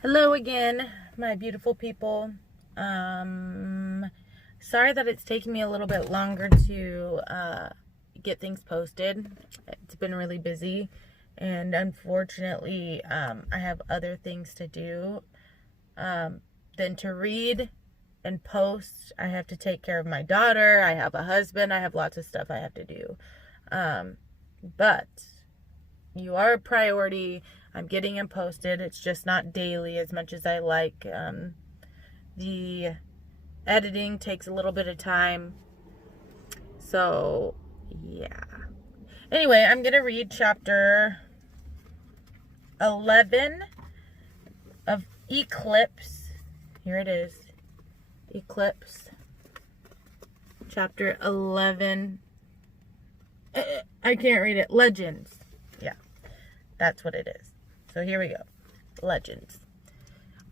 Hello again, my beautiful people. Sorry that it's taking me a little bit longer to get things posted. It's been really busy, and unfortunately, I have other things to do than to read and post. I have to take care of my daughter. I have a husband. I have lots of stuff I have to do. But you are a priority. I'm getting them posted. It's just not daily as much as I like. The editing takes a little bit of time. So, yeah. Anyway, I'm going to read chapter 11 of Eclipse. Here it is. Eclipse. Chapter 11. I can't read it. Legends. Yeah, that's what it is. So here we go. Legends.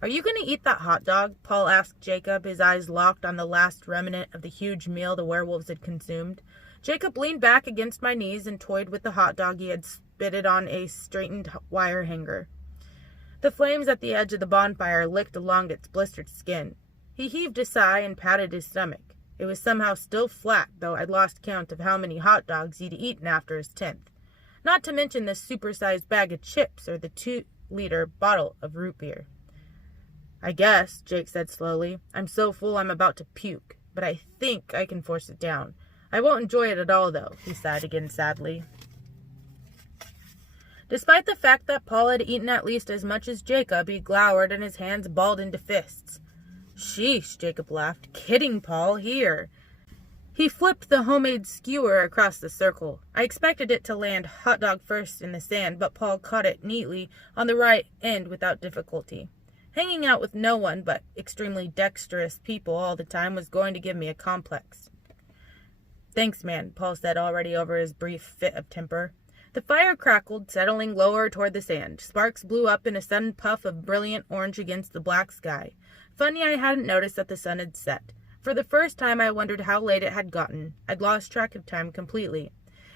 "Are you going to eat that hot dog?" Paul asked Jacob, his eyes locked on the last remnant of the huge meal the werewolves had consumed. Jacob leaned back against my knees and toyed with the hot dog he had spitted on a straightened wire hanger. The flames at the edge of the bonfire licked along its blistered skin. He heaved a sigh and patted his stomach. It was somehow still flat, though I'd lost count of how many hot dogs he'd eaten after his 10th. Not to mention the supersized bag of chips or the 2-liter bottle of root beer. "I guess," Jake said slowly. "I'm so full I'm about to puke, but I think I can force it down. I won't enjoy it at all, though," he sighed again sadly. Despite the fact that Paul had eaten at least as much as Jacob, he glowered and his hands balled into fists. "Sheesh," Jacob laughed. "Kidding, Paul. Here." He flipped the homemade skewer across the circle. I expected it to land hot dog first in the sand, but Paul caught it neatly on the right end without difficulty. Hanging out with no one but extremely dexterous people all the time was going to give me a complex. "Thanks, man," Paul said, already over his brief fit of temper. The fire crackled, settling lower toward the sand. Sparks blew up in a sudden puff of brilliant orange against the black sky. Funny I hadn't noticed that the sun had set. For the first time I wondered how late it had gotten. I'd lost track of time completely.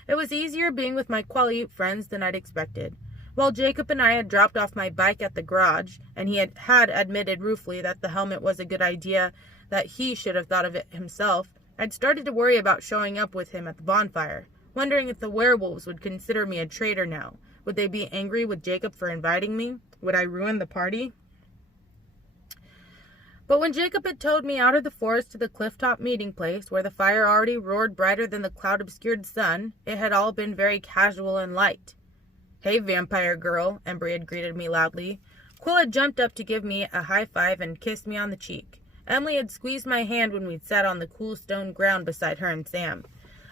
It was easier being with my Quileute friends than I'd expected. While Jacob and I had dropped off my bike at the garage, and he had admitted ruefully that the helmet was a good idea, that he should have thought of it himself, I'd started to worry about showing up with him at the bonfire, wondering if the werewolves would consider me a traitor now. Would they be angry with Jacob for inviting me? Would I ruin the party? But when Jacob had towed me out of the forest to the clifftop meeting place, where the fire already roared brighter than the cloud-obscured sun, it had all been very casual and light. "Hey, vampire girl," Embry had greeted me loudly. Quill had jumped up to give me a high five and kissed me on the cheek. Emily had squeezed my hand when we'd sat on the cool stone ground beside her and Sam.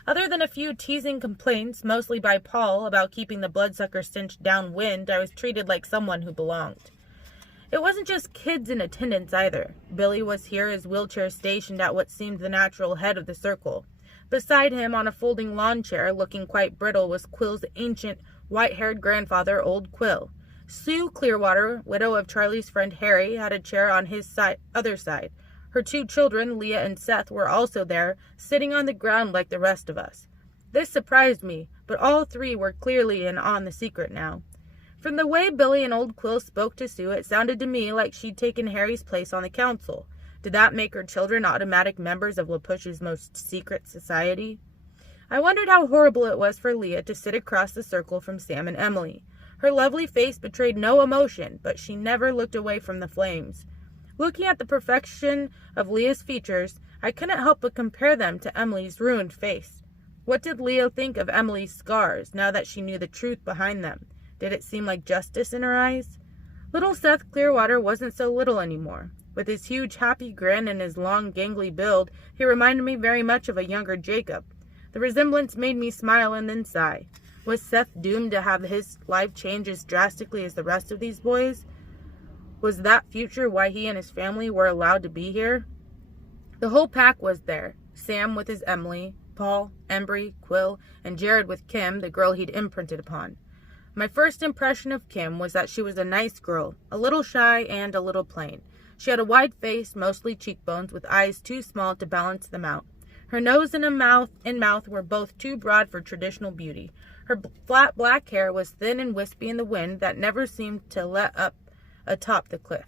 Other than a few teasing complaints, mostly by Paul, about keeping the bloodsucker stench downwind, I was treated like someone who belonged. It wasn't just kids in attendance either. Billy was here, his wheelchair stationed at what seemed the natural head of the circle. Beside him, on a folding lawn chair, looking quite brittle, was Quill's ancient, white-haired grandfather, Old Quill. Sue Clearwater, widow of Charlie's friend Harry, had a chair on his other side. Her 2 children, Leah and Seth, were also there, sitting on the ground like the rest of us. This surprised me, but all 3 were clearly in on the secret now. From the way Billy and Old Quill spoke to Sue, it sounded to me like she'd taken Harry's place on the council. Did that make her children automatic members of La Push's most secret society? I wondered how horrible it was for Leah to sit across the circle from Sam and Emily. Her lovely face betrayed no emotion, but she never looked away from the flames. Looking at the perfection of Leah's features, I couldn't help but compare them to Emily's ruined face. What did Leah think of Emily's scars, now that she knew the truth behind them? Did it seem like justice in her eyes? Little Seth Clearwater wasn't so little anymore. With his huge happy grin and his long gangly build, he reminded me very much of a younger Jacob. The resemblance made me smile and then sigh. Was Seth doomed to have his life change as drastically as the rest of these boys? Was that future why he and his family were allowed to be here? The whole pack was there. Sam with his Emily, Paul, Embry, Quill, and Jared with Kim, the girl he'd imprinted upon. My first impression of Kim was that she was a nice girl, a little shy and a little plain. She had a wide face, mostly cheekbones, with eyes too small to balance them out. Her nose and mouth were both too broad for traditional beauty. Her flat black hair was thin and wispy in the wind that never seemed to let up atop the cliff.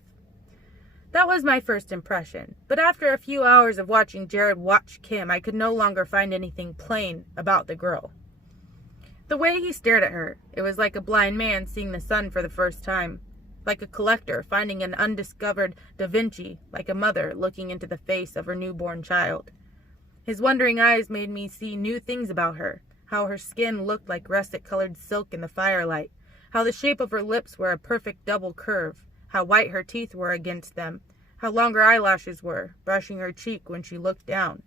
That was my first impression, but after a few hours of watching Jared watch Kim, I could no longer find anything plain about the girl. The way he stared at her, it was like a blind man seeing the sun for the first time, like a collector finding an undiscovered Da Vinci, like a mother looking into the face of her newborn child. His wondering eyes made me see new things about her, how her skin looked like russet-colored silk in the firelight, how the shape of her lips were a perfect double curve, how white her teeth were against them, how long her eyelashes were, brushing her cheek when she looked down.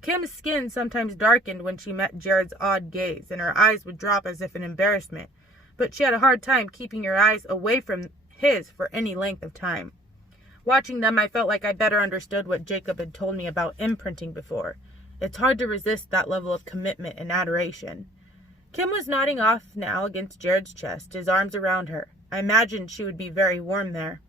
Kim's skin sometimes darkened when she met Jared's odd gaze, and her eyes would drop as if in embarrassment, but she had a hard time keeping her eyes away from his for any length of time. Watching them, I felt like I better understood what Jacob had told me about imprinting before. It's hard to resist that level of commitment and adoration. Kim was nodding off now against Jared's chest, his arms around her. I imagined she would be very warm there.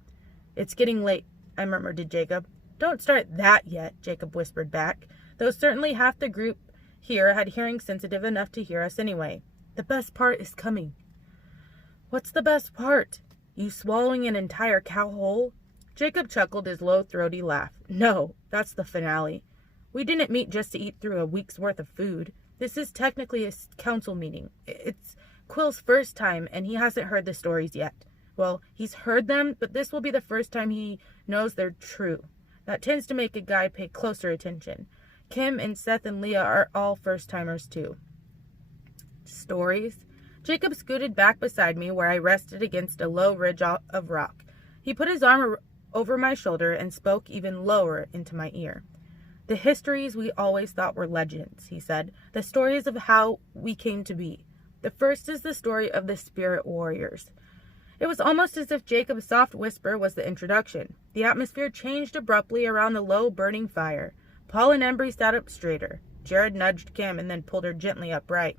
"It's getting late," I murmured to Jacob. "Don't start that yet," Jacob whispered back, though certainly half the group here had hearing sensitive enough to hear us anyway. "The best part is coming." "What's the best part? You swallowing an entire cow whole?" Jacob chuckled his low, throaty laugh. "No, that's the finale. We didn't meet just to eat through a week's worth of food. This is technically a council meeting. It's Quill's first time, and he hasn't heard the stories yet. Well, he's heard them, but this will be the first time he knows they're true. That tends to make a guy pay closer attention. Kim and Seth and Leah are all first-timers, too." "Stories?" Jacob scooted back beside me where I rested against a low ridge of rock. He put his arm over my shoulder and spoke even lower into my ear. "The histories we always thought were legends," he said. "The stories of how we came to be. The first is the story of the spirit warriors." It was almost as if Jacob's soft whisper was the introduction. The atmosphere changed abruptly around the low, burning fire. Paul and Embry sat up straighter. Jared nudged Kim and then pulled her gently upright.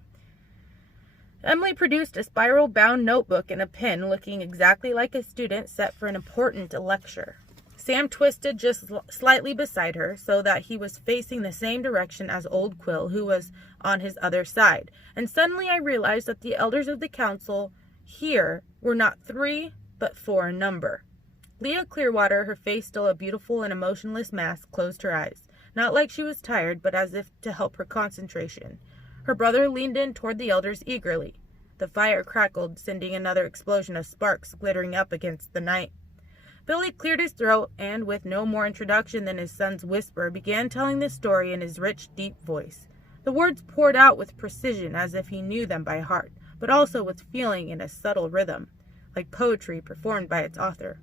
Emily produced a spiral-bound notebook and a pen, looking exactly like a student set for an important lecture. Sam twisted just slightly beside her so that he was facing the same direction as old Quill, who was on his other side. And suddenly I realized that the elders of the council here were not 3, but 4 in number. Leah Clearwater, her face still a beautiful and emotionless mask, closed her eyes, not like she was tired, but as if to help her concentration. Her brother leaned in toward the elders eagerly. The fire crackled, sending another explosion of sparks glittering up against the night. Billy cleared his throat and, with no more introduction than his son's whisper, began telling the story in his rich, deep voice. The words poured out with precision as if he knew them by heart, but also with feeling in a subtle rhythm, like poetry performed by its author.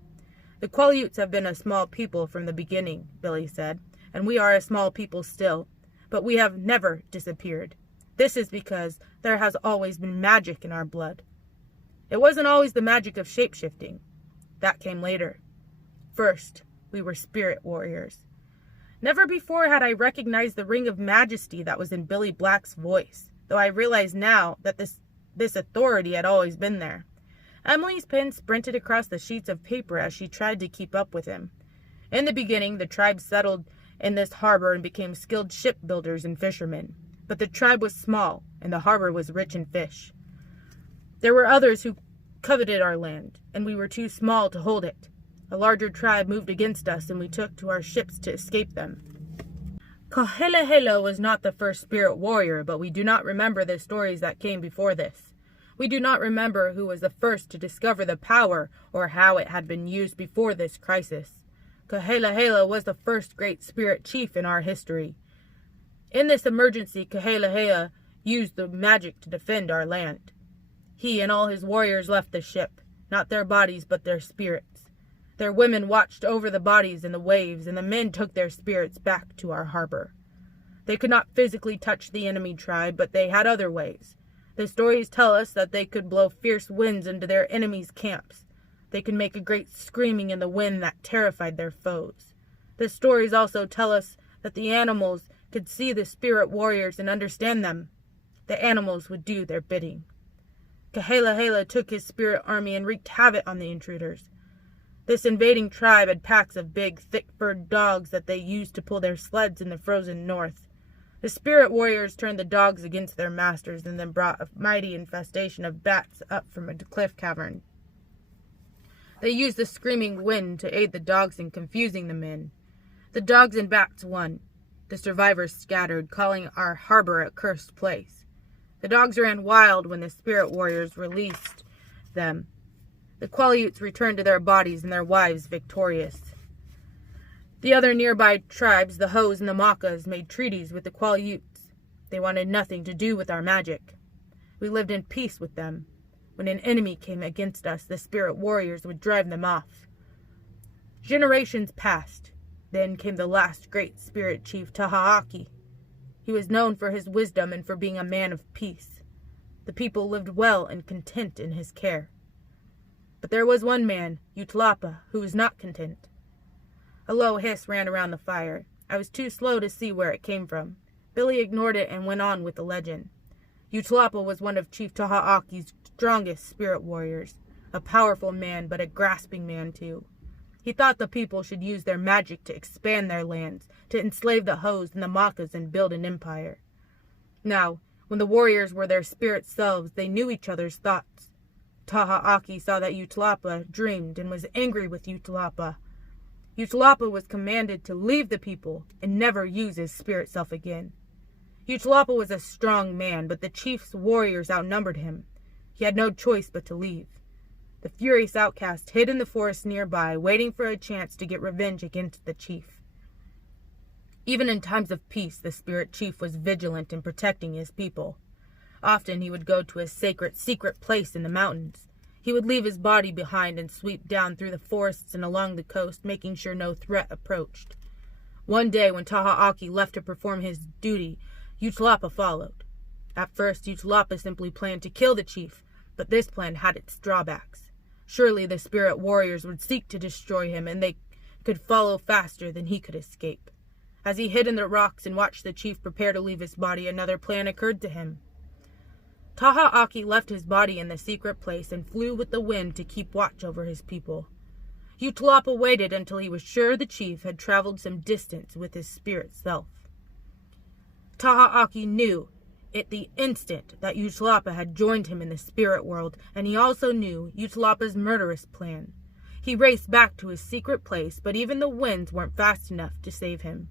"The Quileutes have been a small people from the beginning," Billy said, "and we are a small people still, but we have never disappeared. This is because there has always been magic in our blood. It wasn't always the magic of shape-shifting. That came later. First, we were spirit warriors." Never before had I recognized the ring of majesty that was in Billy Black's voice, though I realized now that this authority had always been there. Emily's pen sprinted across the sheets of paper as she tried to keep up with him. "In the beginning, the tribe settled in this harbor and became skilled shipbuilders and fishermen. But the tribe was small, and the harbor was rich in fish. There were others who coveted our land, and we were too small to hold it. A larger tribe moved against us, and we took to our ships to escape them. Kahelahela was not the first spirit warrior, but we do not remember the stories that came before this. We do not remember who was the first to discover the power or how it had been used before this crisis. Kahelahela was the first great spirit chief in our history. In this emergency, Kahelahela used the magic to defend our land. He and all his warriors left the ship, not their bodies but their spirits. Their women watched over the bodies in the waves, and the men took their spirits back to our harbor. They could not physically touch the enemy tribe, but they had other ways. The stories tell us that they could blow fierce winds into their enemies' camps. They could make a great screaming in the wind that terrified their foes. The stories also tell us that the animals could see the spirit warriors and understand them. The animals would do their bidding. Kahelahela took his spirit army and wreaked havoc on the intruders. This invading tribe had packs of big, thick-furred dogs that they used to pull their sleds in the frozen north. The spirit warriors turned the dogs against their masters and then brought a mighty infestation of bats up from a cliff cavern. They used the screaming wind to aid the dogs in confusing the men. The dogs and bats won. The survivors scattered, calling our harbor a cursed place. The dogs ran wild when the spirit warriors released them. The Quileutes returned to their bodies and their wives victorious. The other nearby tribes, the Hoes and the Makas, made treaties with the Quileutes. They wanted nothing to do with our magic. We lived in peace with them. When an enemy came against us, the spirit warriors would drive them off. Generations passed. Then came the last great spirit chief, Taha Aki. He was known for his wisdom and for being a man of peace. The people lived well and content in his care. But there was one man, Utlapa, who was not content. A low hiss ran around the fire. I was too slow to see where it came from. Billy ignored it and went on with the legend. Utlapa was one of Chief Taha Aki's strongest spirit warriors, a powerful man, but a grasping man too. He thought the people should use their magic to expand their lands, to enslave the Hoes and the Makas and build an empire. Now, when the warriors were their spirit selves, they knew each other's thoughts. Taha Aki saw that Utlapa dreamed and was angry with Utlapa. Utlapa was commanded to leave the people and never use his spirit self again. Utlapa was a strong man, but the chief's warriors outnumbered him. He had no choice but to leave. The furious outcast hid in the forest nearby, waiting for a chance to get revenge against the chief. Even in times of peace, the spirit chief was vigilant in protecting his people. Often he would go to a sacred, secret place in the mountains. He would leave his body behind and sweep down through the forests and along the coast, making sure no threat approached. One day, when Taha Aki left to perform his duty, Utlapa followed. At first, Utlapa simply planned to kill the chief, but this plan had its drawbacks. Surely the spirit warriors would seek to destroy him, and they could follow faster than he could escape. As he hid in the rocks and watched the chief prepare to leave his body, another plan occurred to him. Taha Aki left his body in the secret place and flew with the wind to keep watch over his people. Utlapa waited until he was sure the chief had traveled some distance with his spirit self. Taha Aki knew at the instant that Utlapa had joined him in the spirit world, and he also knew Utlapa's murderous plan. He raced back to his secret place, but even the winds weren't fast enough to save him.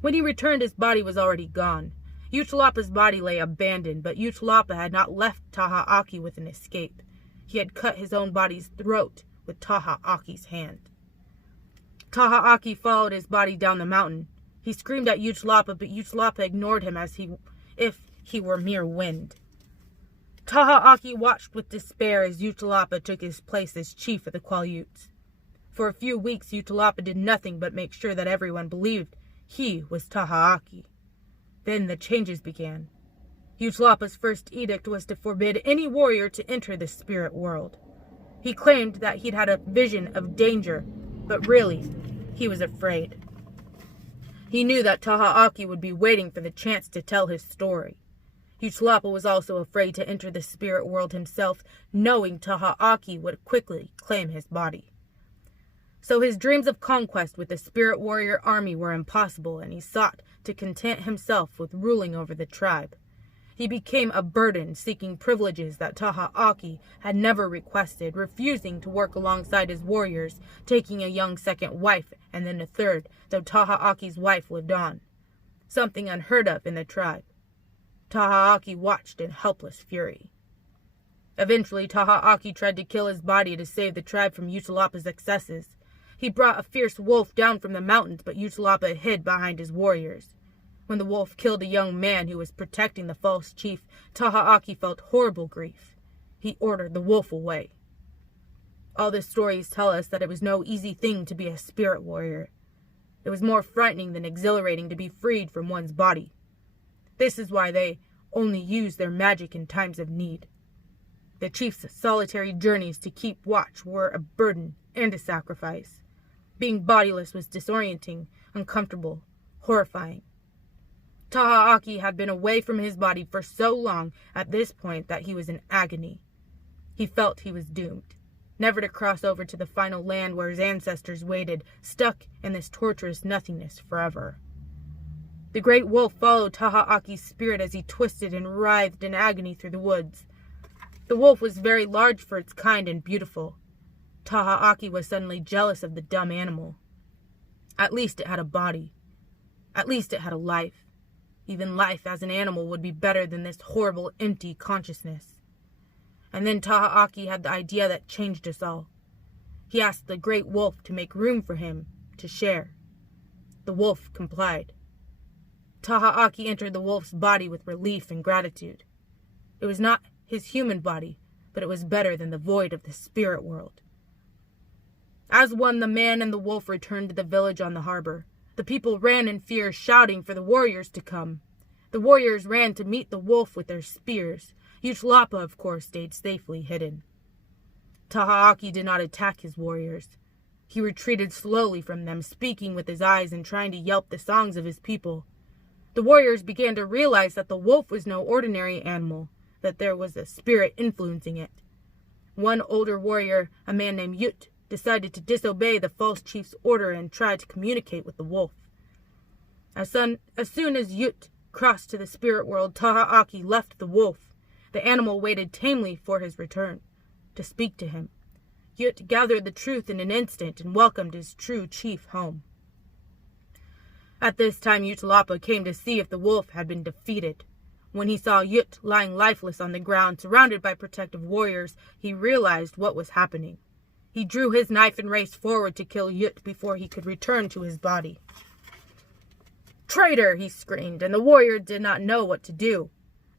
When he returned, his body was already gone. Utlapa's body lay abandoned, but Utlapa had not left Taha Aki with an escape. He had cut his own body's throat with Taha Aki's hand. Taha Aki followed his body down the mountain. He screamed at Utlapa, but Utlapa ignored him as if he were mere wind. Taha Aki watched with despair as Utlapa took his place as chief of the Quileutes. For a few weeks, Utlapa did nothing but make sure that everyone believed he was Taha Aki. Then the changes began. Utlapa's first edict was to forbid any warrior to enter the spirit world. He claimed that he'd had a vision of danger, but really, he was afraid. He knew that Taha Aki would be waiting for the chance to tell his story. Utlapa was also afraid to enter the spirit world himself, knowing Taha Aki would quickly claim his body. So his dreams of conquest with the spirit warrior army were impossible, and he sought to content himself with ruling over the tribe. He became a burden, seeking privileges that Taha Aki had never requested, refusing to work alongside his warriors, taking a young second wife and then a third, though Taha Aki's wife lived on. Something unheard of in the tribe. Taha Aki watched in helpless fury. Eventually, Taha Aki tried to kill his body to save the tribe from Utlapa's excesses. He brought a fierce wolf down from the mountains, but Utlapa hid behind his warriors. When the wolf killed a young man who was protecting the false chief, Taha Aki felt horrible grief. He ordered the wolf away. All the stories tell us that it was no easy thing to be a spirit warrior. It was more frightening than exhilarating to be freed from one's body. This is why they only use their magic in times of need. The chief's solitary journeys to keep watch were a burden and a sacrifice. Being bodiless was disorienting, uncomfortable, horrifying. Taha Aki had been away from his body for so long at this point that he was in agony. He felt he was doomed, never to cross over to the final land where his ancestors waited, stuck in this torturous nothingness forever. The great wolf followed Taha Aki's spirit as he twisted and writhed in agony through the woods. The wolf was very large for its kind and beautiful. Taha Aki was suddenly jealous of the dumb animal. At least it had a body. At least it had a life. Even life as an animal would be better than this horrible, empty consciousness. And then Taha Aki had the idea that changed us all. He asked the great wolf to make room for him, to share. The wolf complied. Taha Aki entered the wolf's body with relief and gratitude. It was not his human body, but it was better than the void of the spirit world. As one, the man and the wolf returned to the village on the harbor. The people ran in fear, shouting for the warriors to come. The warriors ran to meet the wolf with their spears. Utlapa, of course, stayed safely hidden. Taha Aki did not attack his warriors. He retreated slowly from them, speaking with his eyes and trying to yelp the songs of his people. The warriors began to realize that the wolf was no ordinary animal, that there was a spirit influencing it. One older warrior, a man named Yut, decided to disobey the false chief's order and try to communicate with the wolf. As soon as Yut crossed to the spirit world, Taha Aki left the wolf. The animal waited tamely for his return, to speak to him. Yut gathered the truth in an instant and welcomed his true chief home. At this time, Utlapa came to see if the wolf had been defeated. When he saw Yut lying lifeless on the ground, surrounded by protective warriors, he realized what was happening. He drew his knife and raced forward to kill Yut before he could return to his body. "Traitor!" he screamed, and the warrior did not know what to do.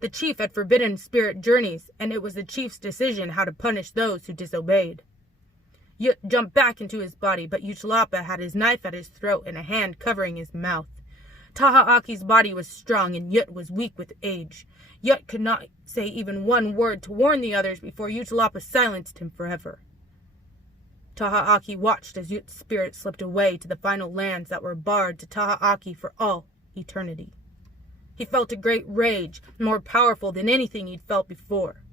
The chief had forbidden spirit journeys, and it was the chief's decision how to punish those who disobeyed. Yut jumped back into his body, but Utlapa had his knife at his throat and a hand covering his mouth. Taha Aki's body was strong, and Yut was weak with age. Yut could not say even one word to warn the others before Utlapa silenced him forever. Taha Aki watched as Yut's spirit slipped away to the final lands that were barred to Taha Aki for all eternity. He felt a great rage, more powerful than anything he'd felt before.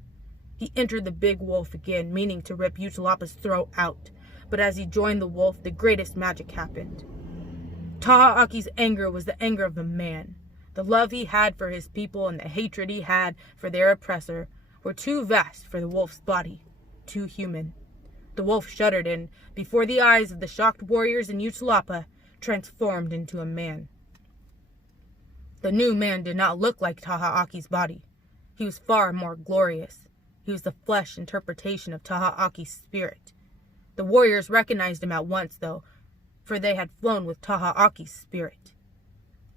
He entered the big wolf again, meaning to rip Utlapa's throat out, but as he joined the wolf, the greatest magic happened. Taha Aki's anger was the anger of a man. The love he had for his people and the hatred he had for their oppressor were too vast for the wolf's body, too human. The wolf shuddered and, before the eyes of the shocked warriors in Utlapa, transformed into a man. The new man did not look like Taha Aki's body. He was far more glorious. He was the flesh interpretation of Taha Aki's spirit. The warriors recognized him at once, though, for they had flown with Taha Aki's spirit.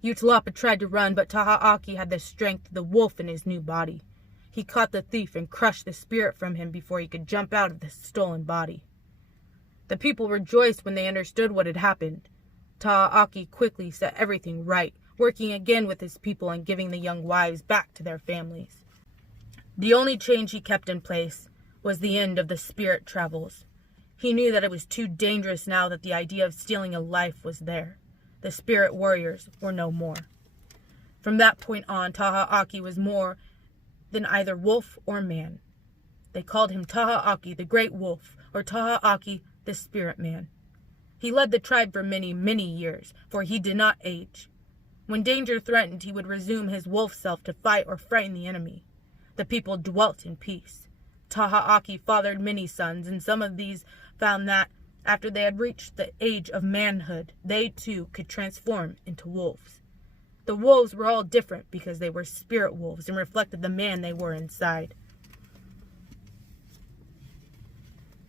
Utlapa tried to run, but Taha Aki had the strength of the wolf in his new body. He caught the thief and crushed the spirit from him before he could jump out of the stolen body. The people rejoiced when they understood what had happened. Taha Aki quickly set everything right, working again with his people and giving the young wives back to their families. The only change he kept in place was the end of the spirit travels. He knew that it was too dangerous now that the idea of stealing a life was there. The spirit warriors were no more. From that point on, Taha Aki was more than either wolf or man. They called him Taha Aki, the Great Wolf, or Taha Aki, the Spirit Man. He led the tribe for many, many years, for he did not age. When danger threatened, he would resume his wolf self to fight or frighten the enemy. The people dwelt in peace. Taha Aki fathered many sons, and some of these found that, after they had reached the age of manhood, they too could transform into wolves. The wolves were all different because they were spirit wolves and reflected the man they were inside.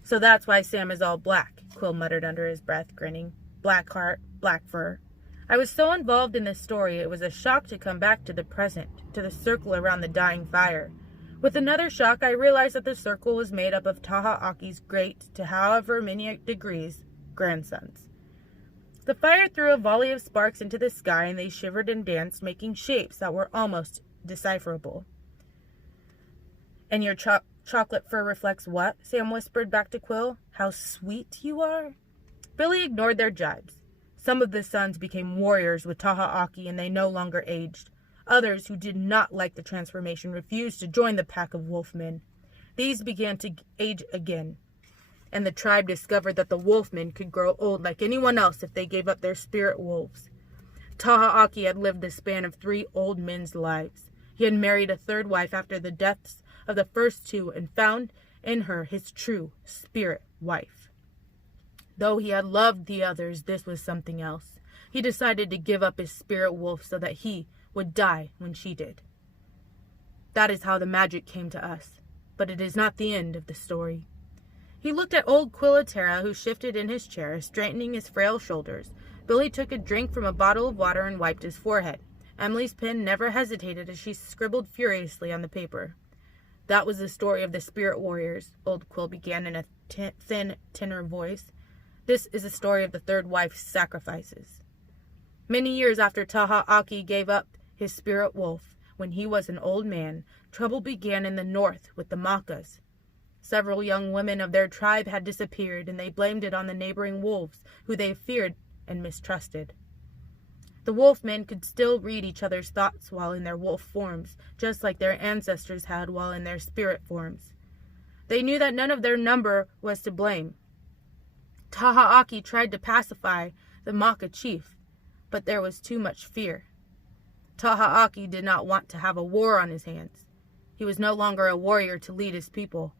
"So that's why Sam is all black," Quill muttered under his breath, grinning. "Black heart, black fur." I was so involved in this story, it was a shock to come back to the present, to the circle around the dying fire. With another shock, I realized that the circle was made up of Taha Aki's great, to however many degrees, grandsons. The fire threw a volley of sparks into the sky, and they shivered and danced, making shapes that were almost decipherable. "And your chocolate fur reflects what?" Sam whispered back to Quill. "How sweet you are?" Billy ignored their jibes. Some of the sons became warriors with Taha Aki, and they no longer aged. Others, who did not like the transformation, refused to join the pack of wolfmen. These began to age again, and the tribe discovered that the wolfmen could grow old like anyone else if they gave up their spirit wolves. Taha Aki had lived the span of 3 old men's lives. He had married a 3rd wife after the deaths of the first 2 and found in her his true spirit wife. Though he had loved the others, this was something else. He decided to give up his spirit wolf so that he would die when she did. That is how the magic came to us, but it is not the end of the story. He looked at old Quillatera, who shifted in his chair, straightening his frail shoulders. Billy took a drink from a bottle of water and wiped his forehead. Emily's pen never hesitated as she scribbled furiously on the paper. That was the story of the spirit warriors, old Quill began in a thin tenor voice. This is the story of the third wife's sacrifices. Many years after Taha Aki gave up his spirit wolf, when he was an old man, trouble began in the north with the Makas. Several young women of their tribe had disappeared, and they blamed it on the neighboring wolves, who they feared and mistrusted. The wolfmen could still read each other's thoughts while in their wolf forms, just like their ancestors had while in their spirit forms. They knew that none of their number was to blame. Taha Aki tried to pacify the Maka chief, but there was too much fear. Taha Aki did not want to have a war on his hands. He was no longer a warrior to lead his people.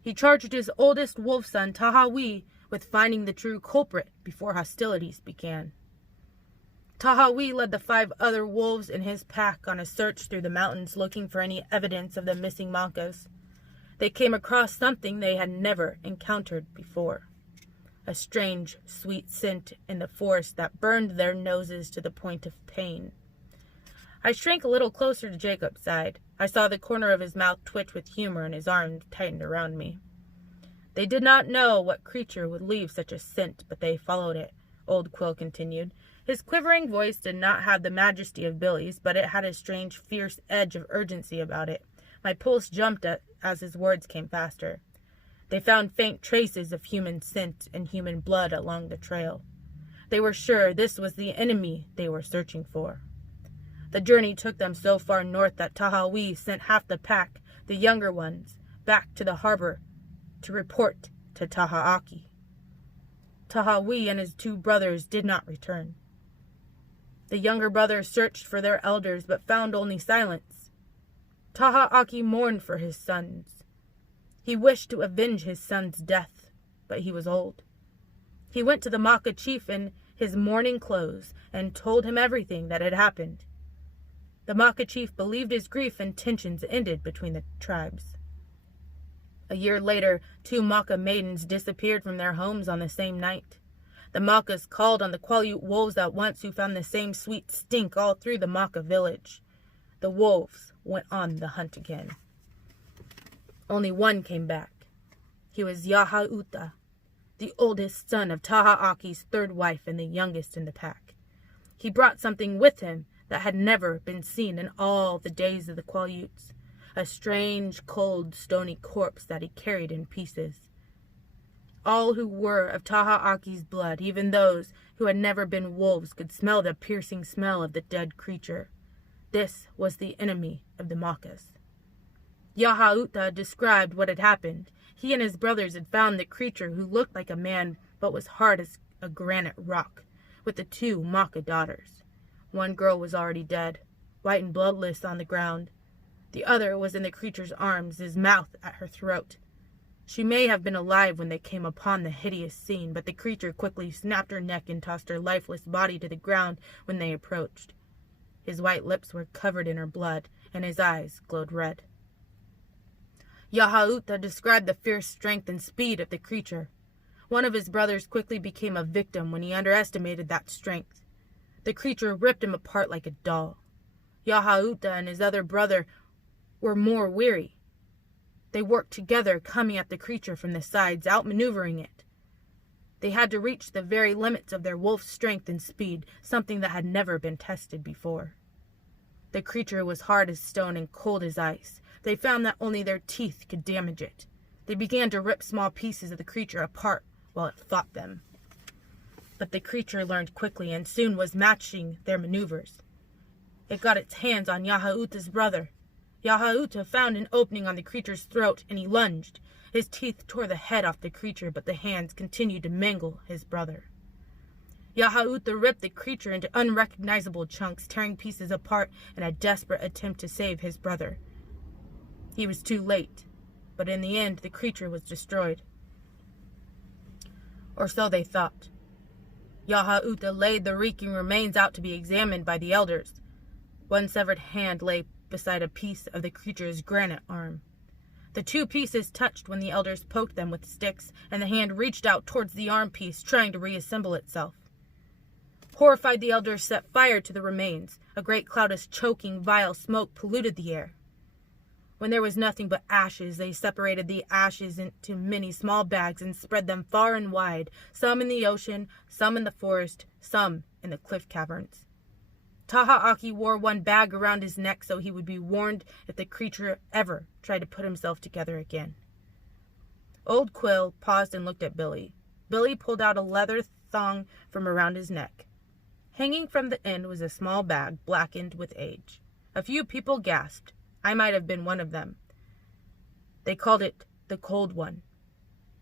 He charged his oldest wolf son, Tahawi, with finding the true culprit before hostilities began. Tahawi led the 5 other wolves in his pack on a search through the mountains looking for any evidence of the missing Makas. They came across something they had never encountered before. A strange, sweet scent in the forest that burned their noses to the point of pain. I shrank a little closer to Jacob's side. I saw the corner of his mouth twitch with humor and his arms tightened around me. They did not know what creature would leave such a scent, but they followed it, old Quill continued. His quivering voice did not have the majesty of Billy's, but it had a strange, fierce edge of urgency about it. My pulse jumped as his words came faster. They found faint traces of human scent and human blood along the trail. They were sure this was the enemy they were searching for. The journey took them so far north that Tahawi sent half the pack, the younger ones, back to the harbor to report to Taha Aki. Tahawi and his 2 brothers did not return. The younger brothers searched for their elders but found only silence. Taha Aki mourned for his sons. He wished to avenge his son's death, but he was old. He went to the Maka chief in his mourning clothes and told him everything that had happened. The Maka chief believed his grief and tensions ended between the tribes. A year later, 2 Maka maidens disappeared from their homes on the same night. The Makas called on the Quileute wolves at once, who found the same sweet stink all through the Maka village. The wolves went on the hunt again. Only one came back. He was Yahauta, the oldest son of Taha Aki's 3rd wife and the youngest in the pack. He brought something with him that had never been seen in all the days of the Quileutes, a strange, cold, stony corpse that he carried in pieces. All who were of Taha Aki's blood, even those who had never been wolves, could smell the piercing smell of the dead creature. This was the enemy of the Makas. Yahauta described what had happened. He and his brothers had found the creature, who looked like a man but was hard as a granite rock, with the 2 Maka daughters. One girl was already dead, white and bloodless on the ground. The other was in the creature's arms, his mouth at her throat. She may have been alive when they came upon the hideous scene, but the creature quickly snapped her neck and tossed her lifeless body to the ground when they approached. His white lips were covered in her blood, and his eyes glowed red. Yahauta described the fierce strength and speed of the creature. One of his brothers quickly became a victim when he underestimated that strength. The creature ripped him apart like a doll. Yahauta and his other brother were more weary. They worked together, coming at the creature from the sides, outmaneuvering it. They had to reach the very limits of their wolf's strength and speed, something that had never been tested before. The creature was hard as stone and cold as ice. They found that only their teeth could damage it. They began to rip small pieces of the creature apart while it fought them. But the creature learned quickly and soon was matching their maneuvers. It got its hands on Yahauta's brother. Yahauta found an opening on the creature's throat, and he lunged. His teeth tore the head off the creature, but the hands continued to mangle his brother. Yahauta ripped the creature into unrecognizable chunks, tearing pieces apart in a desperate attempt to save his brother. He was too late, but in the end the creature was destroyed. Or so they thought. Yaha-uta laid the reeking remains out to be examined by the elders. One severed hand lay beside a piece of the creature's granite arm. The two pieces touched when the elders poked them with sticks, and the hand reached out towards the arm piece, trying to reassemble itself. Horrified, the elders set fire to the remains. A great cloud of choking, vile smoke polluted the air. When there was nothing but ashes, they separated the ashes into many small bags and spread them far and wide, some in the ocean, some in the forest, some in the cliff caverns. Taha Aki wore one bag around his neck so he would be warned if the creature ever tried to put himself together again. Old Quill paused and looked at Billy. Billy pulled out a leather thong from around his neck. Hanging from the end was a small bag blackened with age. A few people gasped. I might have been one of them. They called it the Cold One,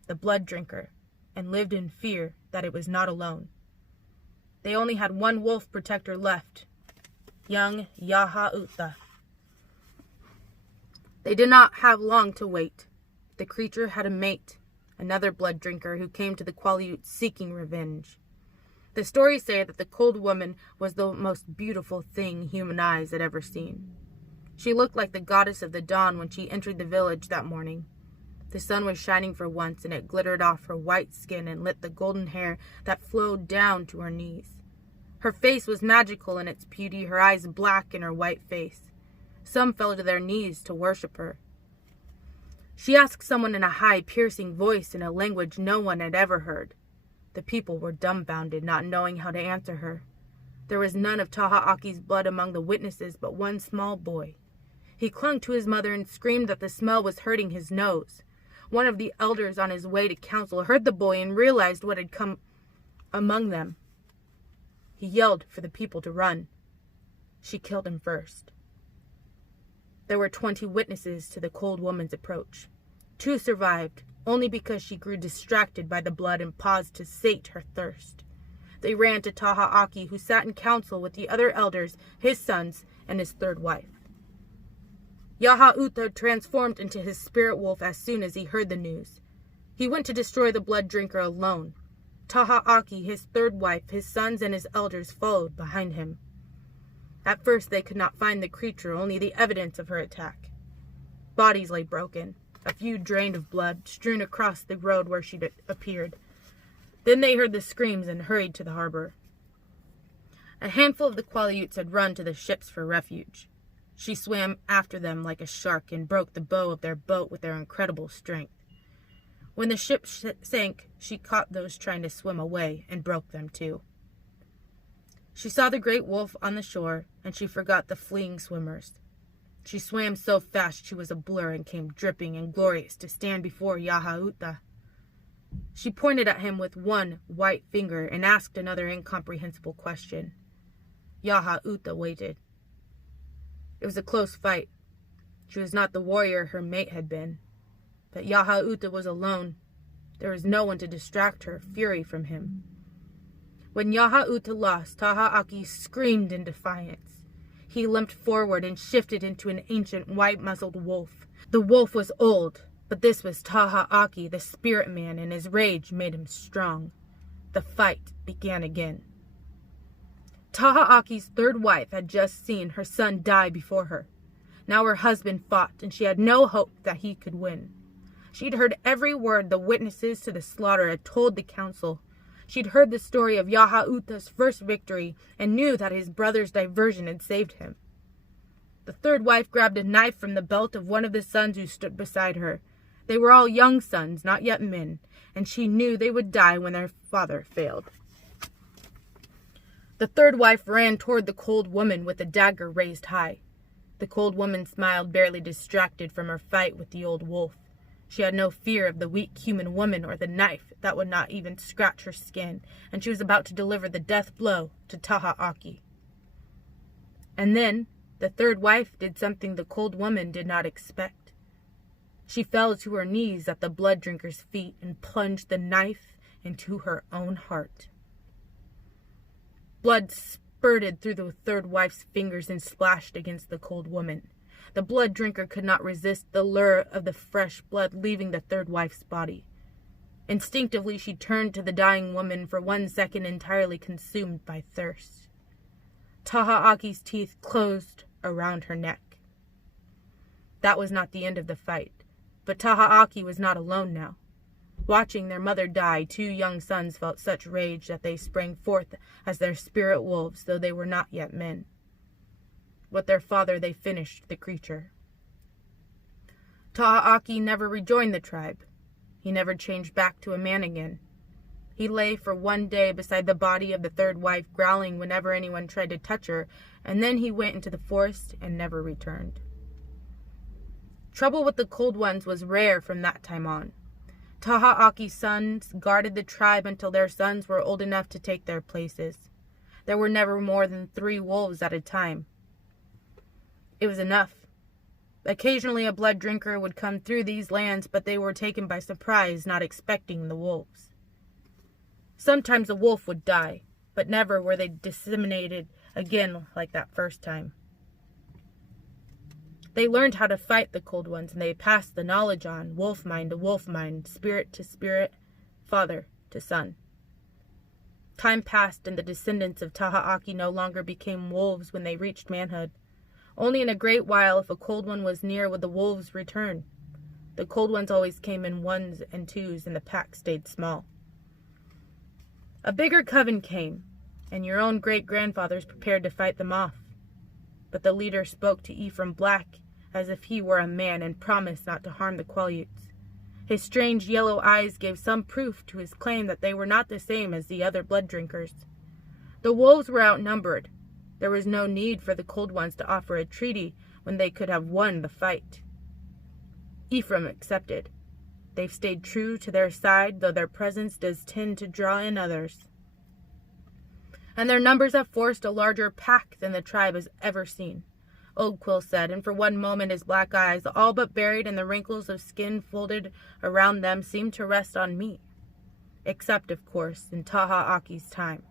the Blood Drinker, and lived in fear that it was not alone. They only had one wolf protector left, young Yaha-uta. They did not have long to wait. The creature had a mate, another blood drinker who came to the Quileute seeking revenge. The stories say that the Cold Woman was the most beautiful thing human eyes had ever seen. She looked like the goddess of the dawn when she entered the village that morning. The sun was shining for once, and it glittered off her white skin and lit the golden hair that flowed down to her knees. Her face was magical in its beauty, her eyes black in her white face. Some fell to their knees to worship her. She asked someone in a high, piercing voice in a language no one had ever heard. The people were dumbfounded, not knowing how to answer her. There was none of Taha Aki's blood among the witnesses but one small boy. He clung to his mother and screamed that the smell was hurting his nose. One of the elders on his way to council heard the boy and realized what had come among them. He yelled for the people to run. She killed him first. There were 20 witnesses to the Cold Woman's approach. 2 survived, only because she grew distracted by the blood and paused to sate her thirst. They ran to Taha Aki, who sat in council with the other elders, his sons, and his third wife. Yaha-uta transformed into his spirit wolf as soon as he heard the news. He went to destroy the blood drinker alone. Taha Aki, his third wife, his sons, and his elders followed behind him. At first they could not find the creature, only the evidence of her attack. Bodies lay broken, a few drained of blood, strewn across the road where she'd appeared. Then they heard the screams and hurried to the harbor. A handful of the Quileutes had run to the ships for refuge. She swam after them like a shark and broke the bow of their boat with their incredible strength. When the ship sank, she caught those trying to swim away and broke them too. She saw the great wolf on the shore, and she forgot the fleeing swimmers. She swam so fast she was a blur and came dripping and glorious to stand before Yaha-uta. She pointed at him with one white finger and asked another incomprehensible question. Yaha-uta waited. It was a close fight. She was not the warrior her mate had been. But Yaha-uta was alone. There was no one to distract her fury from him. When Yaha-uta lost, Taha Aki screamed in defiance. He limped forward and shifted into an ancient white-muzzled wolf. The wolf was old, but this was Taha Aki, the spirit man, and his rage made him strong. The fight began again. Taha Aki's third wife had just seen her son die before her. Now her husband fought, and she had no hope that he could win. She'd heard every word the witnesses to the slaughter had told the council. She'd heard the story of Yaha-uta's first victory and knew that his brother's diversion had saved him. The third wife grabbed a knife from the belt of one of the sons who stood beside her. They were all young sons, not yet men, and she knew they would die when their father failed. The third wife ran toward the Cold Woman with a dagger raised high. The Cold Woman smiled, barely distracted from her fight with the old wolf. She had no fear of the weak human woman or the knife that would not even scratch her skin, and she was about to deliver the death blow to Taha Aki. And then the third wife did something the Cold Woman did not expect. She fell to her knees at the blood drinker's feet and plunged the knife into her own heart. Blood spurted through the third wife's fingers and splashed against the Cold Woman. The blood drinker could not resist the lure of the fresh blood leaving the third wife's body. Instinctively, she turned to the dying woman, for 1 second entirely consumed by thirst. Taha Aki's teeth closed around her neck. That was not the end of the fight, but Taha Aki was not alone now. Watching their mother die, 2 young sons felt such rage that they sprang forth as their spirit wolves, though they were not yet men. With their father, they finished the creature. Taha Aki never rejoined the tribe. He never changed back to a man again. He lay for 1 day beside the body of the 3rd wife, growling whenever anyone tried to touch her, and then he went into the forest and never returned. Trouble with the Cold Ones was rare from that time on. Taha Aki's sons guarded the tribe until their sons were old enough to take their places. There were never more than 3 wolves at a time. It was enough. Occasionally a blood drinker would come through these lands, but they were taken by surprise, not expecting the wolves. Sometimes a wolf would die, but never were they disseminated again like that first time. They learned how to fight the Cold Ones, and they passed the knowledge on, wolf mind to wolf mind, spirit to spirit, father to son. Time passed, and the descendants of Taha Aki no longer became wolves when they reached manhood. Only in a great while, if a Cold One was near, would the wolves return. The Cold Ones always came in 1s and 2s, and the pack stayed small. A bigger coven came, and your own great-grandfathers prepared to fight them off. But the leader spoke to Ephraim Black as if he were a man and promised not to harm the Quileutes. His strange yellow eyes gave some proof to his claim that they were not the same as the other blood drinkers. The wolves were outnumbered. There was no need for the Cold Ones to offer a treaty when they could have won the fight. Ephraim accepted. They've stayed true to their side, though their presence does tend to draw in others. And their numbers have forced a larger pack than the tribe has ever seen, Old Quill said, and for 1 moment his black eyes, all but buried in the wrinkles of skin folded around them, seemed to rest on me. Except, of course, in Taha Aki's time.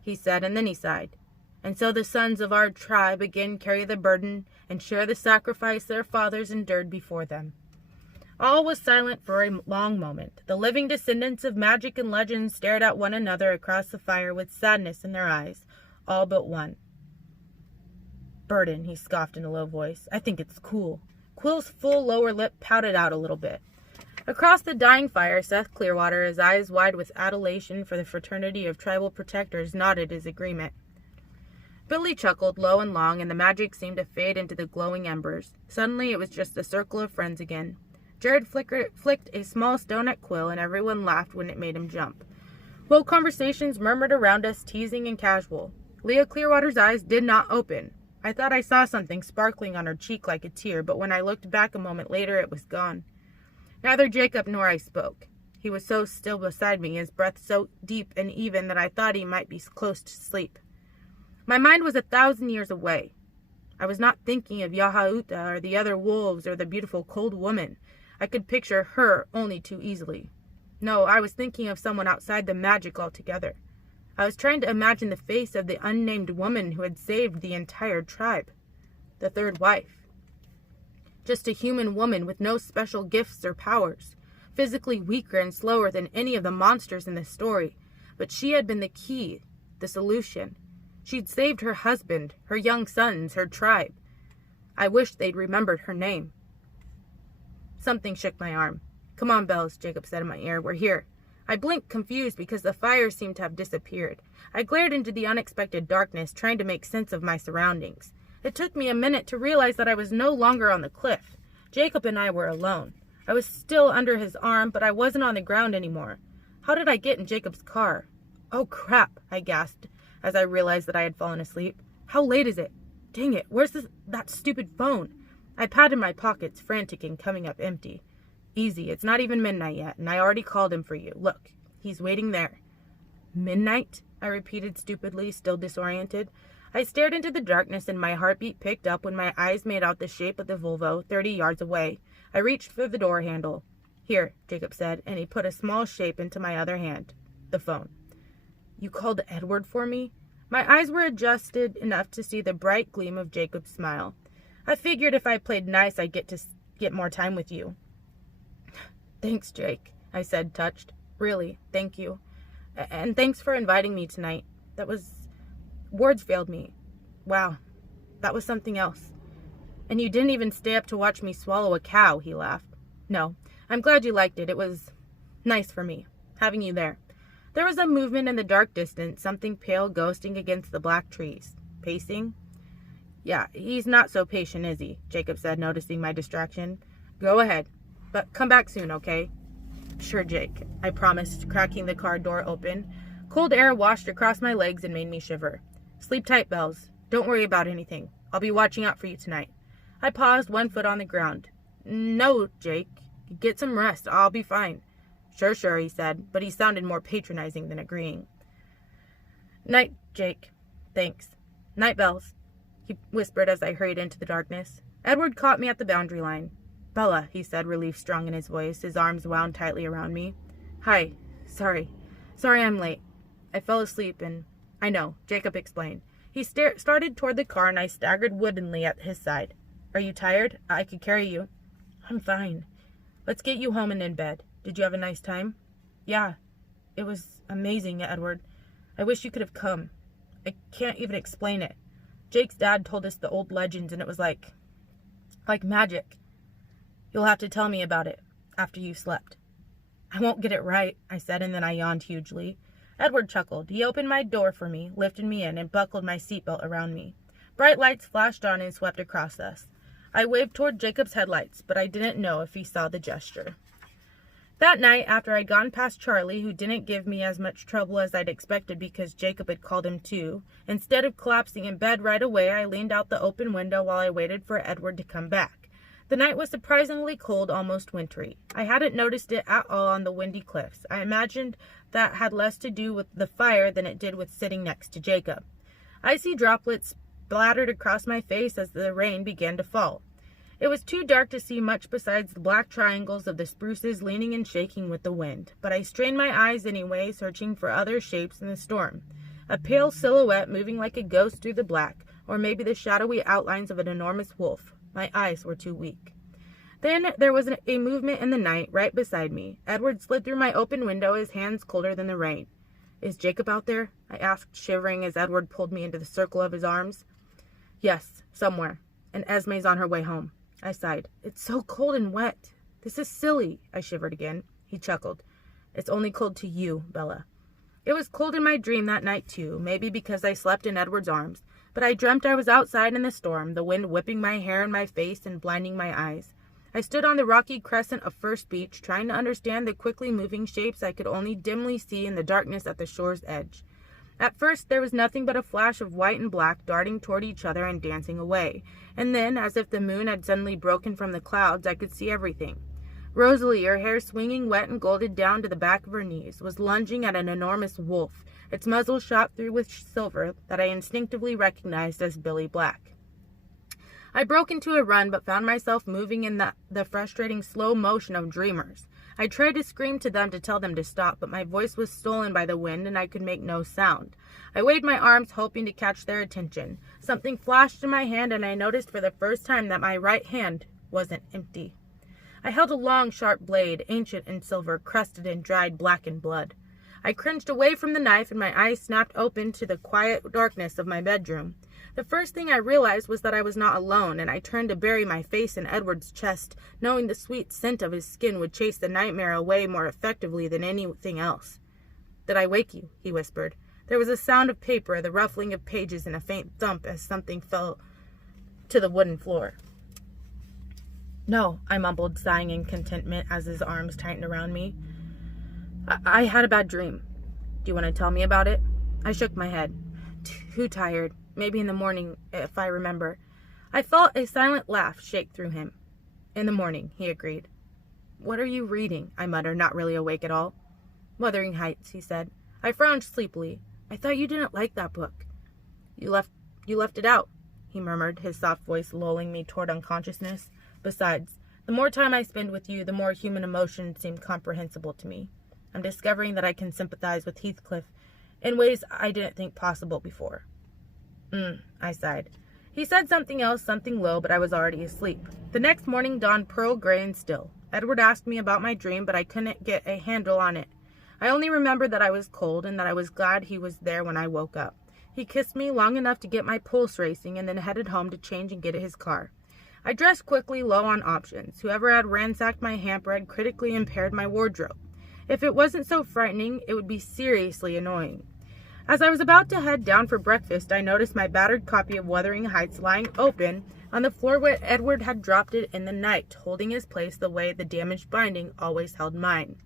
He said, and then he sighed. And so the sons of our tribe again carry the burden and share the sacrifice their fathers endured before them. All was silent for a long moment. The living descendants of magic and legend stared at one another across the fire with sadness in their eyes, all but one. Burden, he scoffed in a low voice. I think it's cool. Quill's full lower lip pouted out a little bit. Across the dying fire, Seth Clearwater, his eyes wide with adulation for the fraternity of tribal protectors, nodded his agreement. Billy chuckled low and long, and the magic seemed to fade into the glowing embers. Suddenly it was just a circle of friends again. Jared flicked a small stone at Quill, and everyone laughed when it made him jump. Low conversations murmured around us, teasing and casual. Leah Clearwater's eyes did not open. I thought I saw something sparkling on her cheek like a tear, but when I looked back a moment later, it was gone. Neither Jacob nor I spoke. He was so still beside me, his breath so deep and even, that I thought he might be close to sleep. My mind was 1,000 years away. I was not thinking of Yahauta or the other wolves or the beautiful cold woman. I could picture her only too easily. No, I was thinking of someone outside the magic altogether. I was trying to imagine the face of the unnamed woman who had saved the entire tribe. The 3rd wife. Just a human woman with no special gifts or powers, physically weaker and slower than any of the monsters in the story, but she had been the key, the solution. She'd saved her husband, her young sons, her tribe. I wished they'd remembered her name. Something shook my arm. Come on, Bells, Jacob said in my ear. We're here. I blinked, confused, because the fire seemed to have disappeared. I glared into the unexpected darkness, trying to make sense of my surroundings. It took me a minute to realize that I was no longer on the cliff. Jacob and I were alone. I was still under his arm, but I wasn't on the ground anymore. How did I get in Jacob's car? Oh, crap, I gasped as I realized that I had fallen asleep. How late is it? Dang it, where's that stupid phone? I patted my pockets, frantic and coming up empty. Easy, it's not even midnight yet, and I already called him for you. Look, he's waiting there. Midnight? I repeated stupidly, still disoriented. I stared into the darkness, and my heartbeat picked up when my eyes made out the shape of the Volvo 30 yards away. I reached for the door handle. Here, Jacob said, and he put a small shape into my other hand. The phone. You called Edward for me? My eyes were adjusted enough to see the bright gleam of Jacob's smile. I figured if I played nice, I'd get more time with you. Thanks, Jake. I said, touched. Really, thank you. And thanks for inviting me tonight. Words failed me. Wow, that was something else. And you didn't even stay up to watch me swallow a cow, he laughed. No, I'm glad you liked it. It was nice for me, having you there. There was a movement in the dark distance, something pale ghosting against the black trees. Pacing? Yeah, he's not so patient, is he? Jacob said, noticing my distraction. Go ahead, but come back soon, okay? Sure, Jake, I promised, cracking the car door open. Cold air washed across my legs and made me shiver. Sleep tight, Bells. Don't worry about anything. I'll be watching out for you tonight. I paused, one foot on the ground. No, Jake. Get some rest. I'll be fine. Sure, he said, but he sounded more patronizing than agreeing. Night, Jake. Thanks. Night, Bells, he whispered as I hurried into the darkness. Edward caught me at the boundary line. Bella, he said, relief strong in his voice, his arms wound tightly around me. Hi. Sorry I'm late. I fell asleep and... I know, Jacob explained. He started toward the car and I staggered woodenly at his side. Are you tired? I could carry you. I'm fine. Let's get you home and in bed. Did you have a nice time? Yeah. It was amazing, Edward. I wish you could have come. I can't even explain it. Jake's dad told us the old legends and it was like magic. You'll have to tell me about it after you've slept. I won't get it right, I said, and then I yawned hugely. Edward chuckled. He opened my door for me, lifted me in, and buckled my seatbelt around me. Bright lights flashed on and swept across us. I waved toward Jacob's headlights, but I didn't know if he saw the gesture. That night, after I'd gone past Charlie, who didn't give me as much trouble as I'd expected because Jacob had called him too, instead of collapsing in bed right away, I leaned out the open window while I waited for Edward to come back. The night was surprisingly cold, almost wintry. I hadn't noticed it at all on the windy cliffs. I imagined that had less to do with the fire than it did with sitting next to Jacob. Icy droplets splattered across my face as the rain began to fall. It was too dark to see much besides the black triangles of the spruces leaning and shaking with the wind, but I strained my eyes anyway, searching for other shapes in the storm. A pale silhouette moving like a ghost through the black, or maybe the shadowy outlines of an enormous wolf. My eyes were too weak. Then there was a movement in the night right beside me. Edward slid through my open window, his hands colder than the rain. Is Jacob out there? I asked, shivering as Edward pulled me into the circle of his arms. Yes, somewhere. And Esme's on her way home. I sighed. It's so cold and wet. This is silly. I shivered again. He chuckled. It's only cold to you, Bella. It was cold in my dream that night, too, maybe because I slept in Edward's arms. But I dreamt I was outside in the storm, the wind whipping my hair and my face and blinding my eyes. I stood on the rocky crescent of First Beach, trying to understand the quickly moving shapes I could only dimly see in the darkness at the shore's edge. At first, there was nothing but a flash of white and black darting toward each other and dancing away. And then, as if the moon had suddenly broken from the clouds, I could see everything. Rosalie, her hair swinging wet and golded down to the back of her knees, was lunging at an enormous wolf, its muzzle shot through with silver that I instinctively recognized as Billy Black. I broke into a run, but found myself moving in the frustrating slow motion of dreamers. I tried to scream to them to tell them to stop, but my voice was stolen by the wind and I could make no sound. I waved my arms, hoping to catch their attention. Something flashed in my hand and I noticed for the first time that my right hand wasn't empty. I held a long, sharp blade, ancient and silver, crusted in dried, blackened blood. I cringed away from the knife and my eyes snapped open to the quiet darkness of my bedroom. The first thing I realized was that I was not alone, and I turned to bury my face in Edward's chest, knowing the sweet scent of his skin would chase the nightmare away more effectively than anything else. Did I wake you? He whispered. There was a sound of paper, the ruffling of pages, and a faint thump as something fell to the wooden floor. No, I mumbled, sighing in contentment as his arms tightened around me. I had a bad dream. Do you want to tell me about it? I shook my head. Too tired. Maybe in the morning, if I remember. I felt a silent laugh shake through him. In the morning, he agreed. What are you reading? I muttered, not really awake at all. Wuthering Heights, he said. I frowned sleepily. I thought you didn't like that book. You left it out, he murmured, his soft voice lulling me toward unconsciousness. Besides, the more time I spend with you, the more human emotions seem comprehensible to me. I'm discovering that I can sympathize with Heathcliff in ways I didn't think possible before. I sighed. He said something else, something low, but I was already asleep. The next morning dawned pearl gray and still. Edward asked me about my dream, but I couldn't get a handle on it. I only remembered that I was cold and that I was glad he was there when I woke up. He kissed me long enough to get my pulse racing and then headed home to change and get his car. I dressed quickly, low on options. Whoever had ransacked my hamper had critically impaired my wardrobe. If it wasn't so frightening, it would be seriously annoying. As I was about to head down for breakfast, I noticed my battered copy of Wuthering Heights lying open on the floor where Edward had dropped it in the night, holding his place the way the damaged binding always held mine.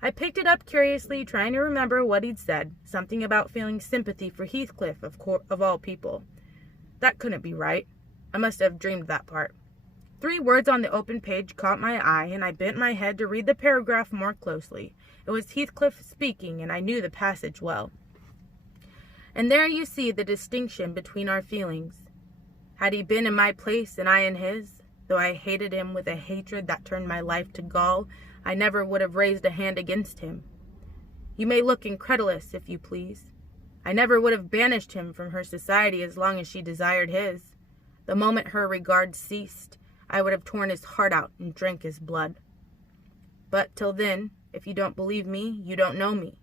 I picked it up curiously, trying to remember what he'd said, something about feeling sympathy for Heathcliff, of all people. That couldn't be right. I must have dreamed that part. 3 words on the open page caught my eye, and I bent my head to read the paragraph more closely. It was Heathcliff speaking, and I knew the passage well. And there you see the distinction between our feelings. Had he been in my place and I in his, though I hated him with a hatred that turned my life to gall, I never would have raised a hand against him. You may look incredulous, if you please. I never would have banished him from her society as long as she desired his. The moment her regard ceased, I would have torn his heart out and drank his blood. But till then, if you don't believe me, you don't know me.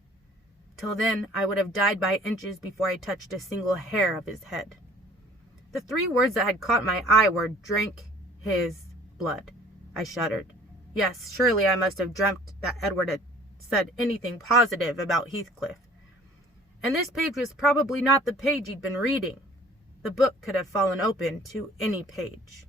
Till then, I would have died by inches before I touched a single hair of his head. The 3 words that had caught my eye were drank his blood. I shuddered. Yes, surely I must have dreamt that Edward had said anything positive about Heathcliff. And this page was probably not the page he'd been reading. The book could have fallen open to any page.